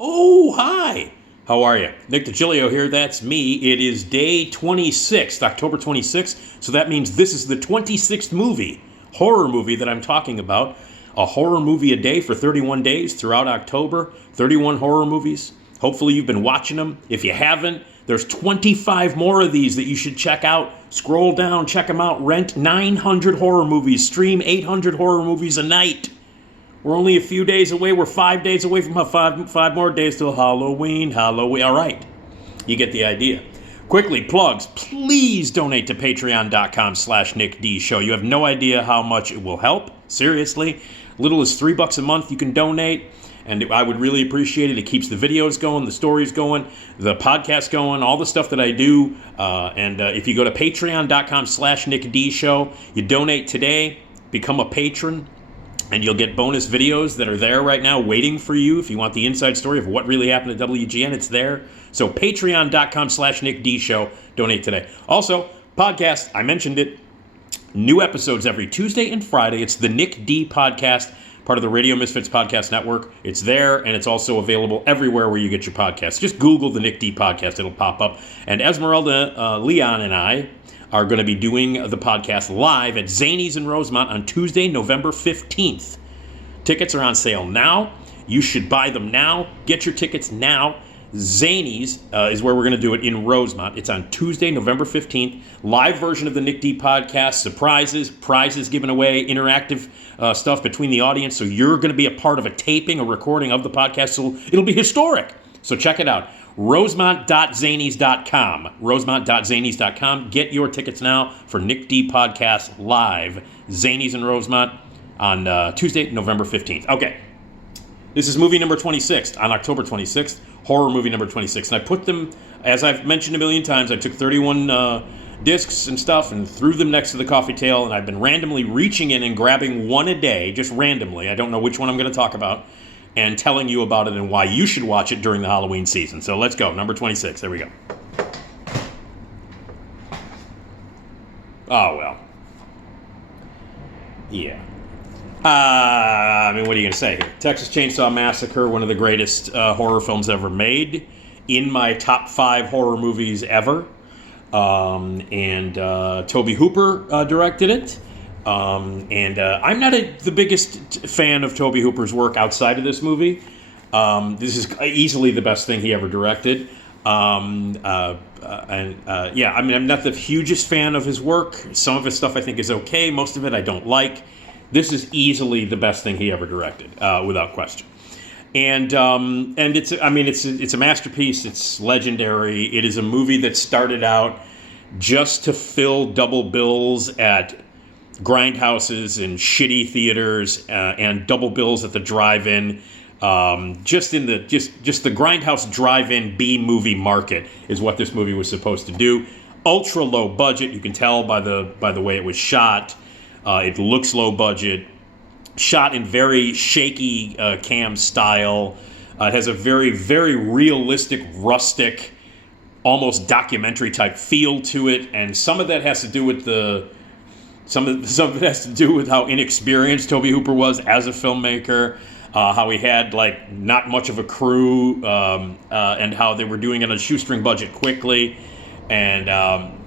Oh, hi. How are you? Nick Digilio here. That's me. It is day 26, October 26th. So that means this is the 26th horror movie that I'm talking about. A horror movie a day for 31 days throughout October. 31 horror movies. Hopefully you've been watching them. If you haven't, there's 25 more of these that you should check out. Scroll down, check them out. Rent 900 horror movies. Stream 800 horror movies a night. We're only a few days away. We're 5 days away from five more days till Halloween. All right. You get the idea. Quickly, plugs. Please donate to patreon.com/NickDShow. You have no idea how much it will help. Seriously. Little as $3 a month you can donate. And I would really appreciate it. It keeps the videos going, the stories going, the podcast going, all the stuff that I do. And if you go to patreon.com/NickDShow, you donate today, become a patron. And you'll get bonus videos that are there right now waiting for you. If you want the inside story of what really happened at WGN, it's there. So patreon.com/NickDShow. Donate today. Also, podcast, I mentioned it. New episodes every Tuesday and Friday. It's the Nick D Podcast, part of the Radio Misfits Podcast Network. It's there, and it's also available everywhere where you get your podcasts. Just Google the Nick D Podcast. It'll pop up. And Esmeralda, Leon, and I are going to be doing the podcast live at Zanies in Rosemont on Tuesday, November 15th. Tickets are on sale now. You should buy them now. Get your tickets now. Zanies is where we're going to do it in Rosemont. It's on Tuesday, November 15th. Live version of the Nick D Podcast. Surprises, prizes given away, interactive stuff between the audience. So you're going to be a part of a taping, a recording of the podcast. So it'll be historic. So check it out. Rosemont.zanies.com. Rosemont.zanies.com. Get your tickets now for Nick D Podcast Live. Zanies in Rosemont on Tuesday, November 15th. Okay. This is movie number 26 on October 26th. Horror movie number 26. And I put them, as I've mentioned a million times, I took 31 discs and stuff and threw them next to the coffee table. And I've been randomly reaching in and grabbing one a day, just randomly. I don't know which one I'm going to talk about. And telling you about it and why you should watch it during the Halloween season. So let's go. Number 26. There we go. Oh, well. Yeah. I mean, what are you going to say here? Texas Chainsaw Massacre, one of the greatest horror films ever made. In my top 5 horror movies ever. And Tobe Hooper directed it. I'm not the biggest fan of Tobe Hooper's work outside of this movie. This is easily the best thing he ever directed. Yeah, I mean, I'm not the hugest fan of his work. Some of his stuff I think is okay. Most of it I don't like. This is easily the best thing he ever directed, without question. And it's a masterpiece. It's legendary. It is a movie that started out just to fill double bills at grindhouses and shitty theaters and double bills at the drive-in. Just the grindhouse drive-in B movie market is what this movie was supposed to do. Ultra low budget. You can tell by the way it was shot. It looks low budget. Shot in very shaky cam style. It has a very, very realistic, rustic, almost documentary type feel to it, and some of that has to do with Some of it has to do with how inexperienced Tobe Hooper was as a filmmaker, how he had not much of a crew, and how they were doing it on a shoestring budget quickly,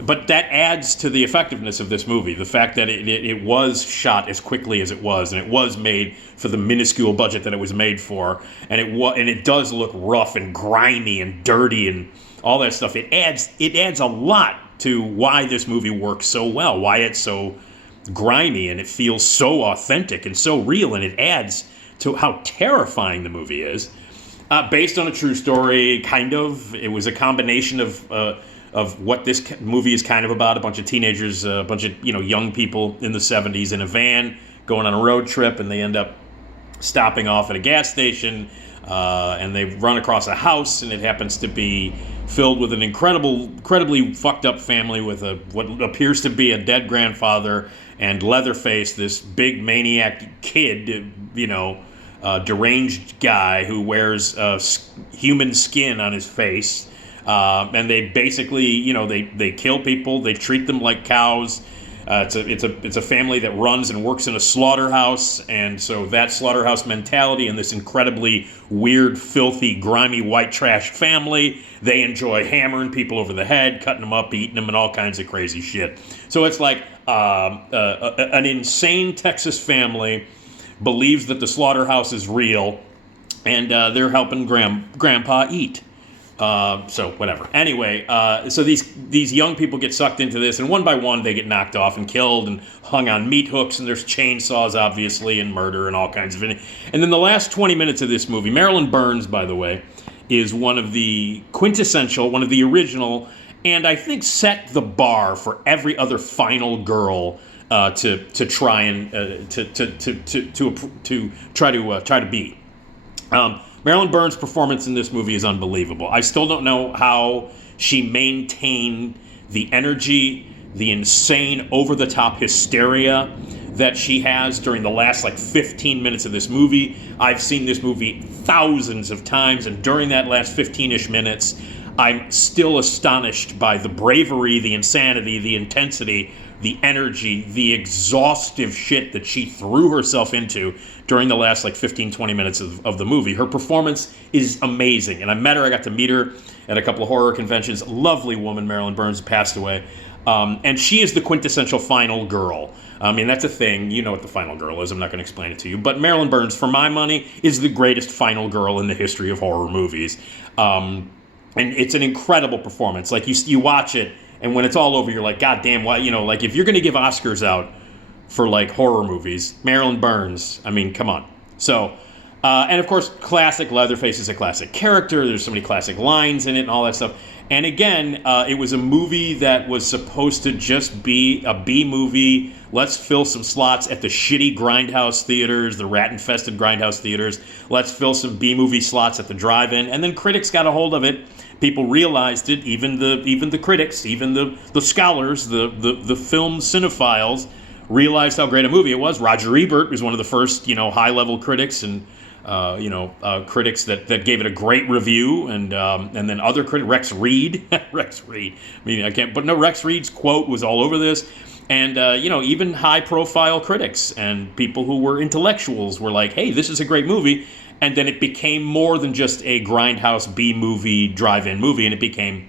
but that adds to the effectiveness of this movie. The fact that it was shot as quickly as it was, and it was made for the minuscule budget that it was made for, and it does look rough and grimy and dirty and all that stuff. It adds a lot to why this movie works so well, why it's so grimy and it feels so authentic and so real, and it adds to how terrifying the movie is. Based on a true story, kind of. It was a combination of what this movie is kind of about. A bunch of teenagers, a bunch of young people in the 70s in a van going on a road trip, and they end up stopping off at a gas station, and they run across a house, and it happens to be filled with an incredibly fucked up family with what appears to be a dead grandfather and Leatherface, this big maniac kid, deranged guy who wears human skin on his face. And they basically, they kill people, they treat them like cows, It's a family that runs and works in a slaughterhouse, and so that slaughterhouse mentality and this incredibly weird, filthy, grimy white trash family, they enjoy hammering people over the head, cutting them up, eating them, and all kinds of crazy shit. So it's like an insane Texas family believes that the slaughterhouse is real, and they're helping Grandpa eat. So whatever. Anyway, so these young people get sucked into this, and one by one they get knocked off and killed and hung on meat hooks, and there's chainsaws, obviously, and murder and all kinds of it. And then the last 20 minutes of this movie, Marilyn Burns, by the way, is one of the original, and I think set the bar for every other final girl to try and try to beat. Marilyn Burns' performance in this movie is unbelievable. I still don't know how she maintained the energy, the insane, over-the-top hysteria that she has during the last, 15 minutes of this movie. I've seen this movie thousands of times, and during that last 15-ish minutes, I'm still astonished by the bravery, the insanity, the intensity, the energy, the exhaustive shit that she threw herself into during the last 15, 20 minutes of the movie. Her performance is amazing. And I met her, I got to meet her at a couple of horror conventions. Lovely woman, Marilyn Burns, passed away. And she is the quintessential final girl. I mean, that's a thing. You know what the final girl is. I'm not going to explain it to you. But Marilyn Burns, for my money, is the greatest final girl in the history of horror movies. And it's an incredible performance. You watch it, and when it's all over, you're like, God damn, why? If you're going to give Oscars out for horror movies, Marilyn Burns, I mean, come on. So, and of course, classic Leatherface is a classic character. There's so many classic lines in it and all that stuff. And again, it was a movie that was supposed to just be a B movie. Let's fill some slots at the shitty grindhouse theaters, the rat-infested grindhouse theaters. Let's fill some B movie slots at the drive-in. And then critics got a hold of it. People realized it. Even the critics, even the scholars, the film cinephiles realized how great a movie it was. Roger Ebert was one of the first, high-level critics and critics that gave it a great review, and then other critics, Rex Reed. Rex Reed. I mean, I can't, but no, Rex Reed's quote was all over this. And, even high-profile critics and people who were intellectuals were like, hey, this is a great movie. And then it became more than just a grindhouse B-movie, drive-in movie, and it became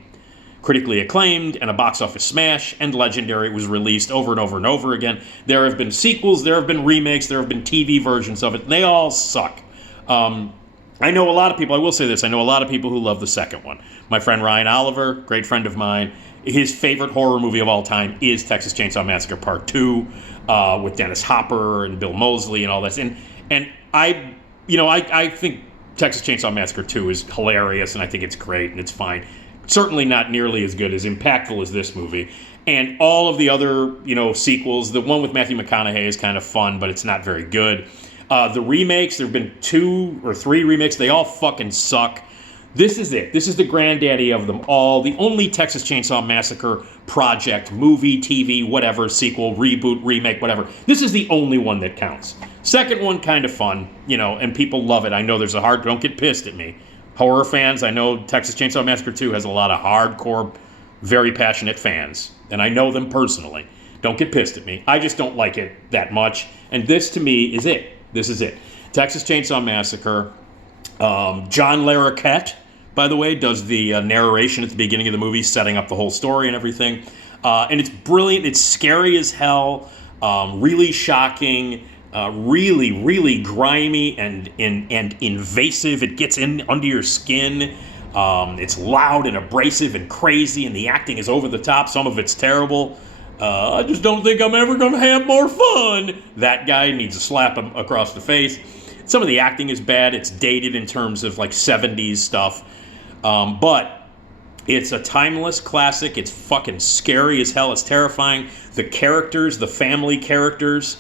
critically acclaimed and a box office smash and legendary. It was released over and over and over again. There have been sequels, there have been remakes, there have been TV versions of it. They all suck. I know a lot of people, I will say this, I know a lot of people who love the second one. My friend Ryan Oliver, great friend of mine, his favorite horror movie of all time is Texas Chainsaw Massacre Part 2 with Dennis Hopper and Bill Moseley and all that. And I think Texas Chainsaw Massacre 2 is hilarious, and I think it's great, and it's fine. Certainly not nearly as good, as impactful as this movie. And all of the other, sequels, the one with Matthew McConaughey is kind of fun, but it's not very good. The remakes, there have been 2 or 3 remakes. They all fucking suck. This is it. This is the granddaddy of them all. The only Texas Chainsaw Massacre project, movie, TV, whatever, sequel, reboot, remake, whatever. This is the only one that counts. Second one, kind of fun, and people love it. I know there's don't get pissed at me. Horror fans, I know Texas Chainsaw Massacre 2 has a lot of hardcore, very passionate fans, and I know them personally. Don't get pissed at me. I just don't like it that much, and this, to me, is it. This is it. Texas Chainsaw Massacre. John Larroquette, by the way, does the narration at the beginning of the movie, setting up the whole story and everything. And it's brilliant. It's scary as hell. Really shocking. Really, really grimy and invasive. It gets in under your skin. It's loud and abrasive and crazy, and the acting is over the top. Some of it's terrible. I just don't think I'm ever going to have more fun. That guy needs a slap across the face. Some of the acting is bad. It's dated in terms of 70s stuff. But it's a timeless classic. It's fucking scary as hell. It's terrifying. The characters, the family characters,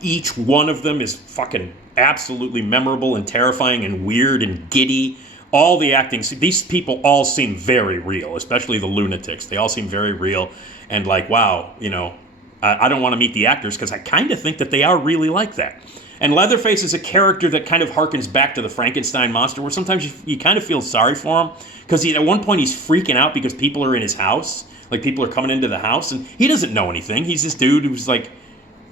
each one of them is fucking absolutely memorable and terrifying and weird and giddy. All the acting, these people all seem very real, especially the lunatics. They all seem very real and wow, I don't want to meet the actors because I kind of think that they are really like that. And Leatherface is a character that kind of harkens back to the Frankenstein monster, where sometimes you kind of feel sorry for him because at one point he's freaking out because people are in his house. Like people are coming into the house and he doesn't know anything. He's this dude who's like,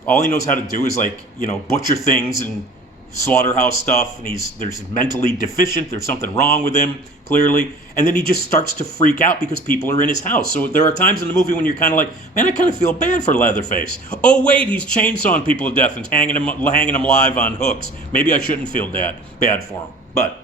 all he knows how to do is like, butcher things and slaughterhouse stuff, and there's mentally deficient. There's something wrong with him, clearly. And then he just starts to freak out because people are in his house. So there are times in the movie when you're kind of like, man, I kind of feel bad for Leatherface. Oh, wait, he's chainsawing people to death and hanging them live on hooks. Maybe I shouldn't feel bad for him.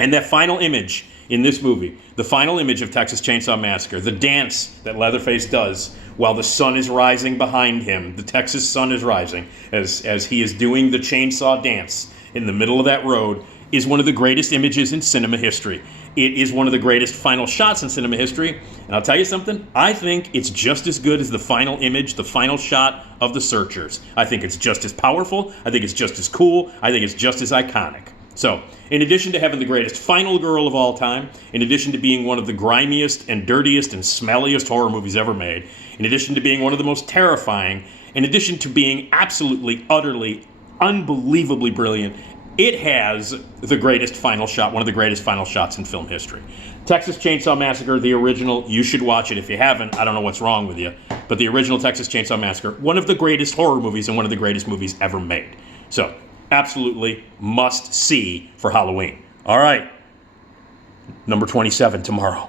And that final image in this movie, the final image of Texas Chainsaw Massacre, the dance that Leatherface does while the sun is rising behind him, the Texas sun is rising, as he is doing the chainsaw dance in the middle of that road, is one of the greatest images in cinema history. It is one of the greatest final shots in cinema history. And I'll tell you something, I think it's just as good as the final image, the final shot of The Searchers. I think it's just as powerful. I think it's just as cool. I think it's just as iconic. So, in addition to having the greatest final girl of all time, in addition to being one of the grimiest and dirtiest and smelliest horror movies ever made, in addition to being one of the most terrifying, in addition to being absolutely, utterly, unbelievably brilliant, it has the greatest final shot, one of the greatest final shots in film history. Texas Chainsaw Massacre, the original, you should watch it. If you haven't, I don't know what's wrong with you. But the original Texas Chainsaw Massacre, one of the greatest horror movies and one of the greatest movies ever made. So, absolutely must see for Halloween. All right. Number 27 tomorrow.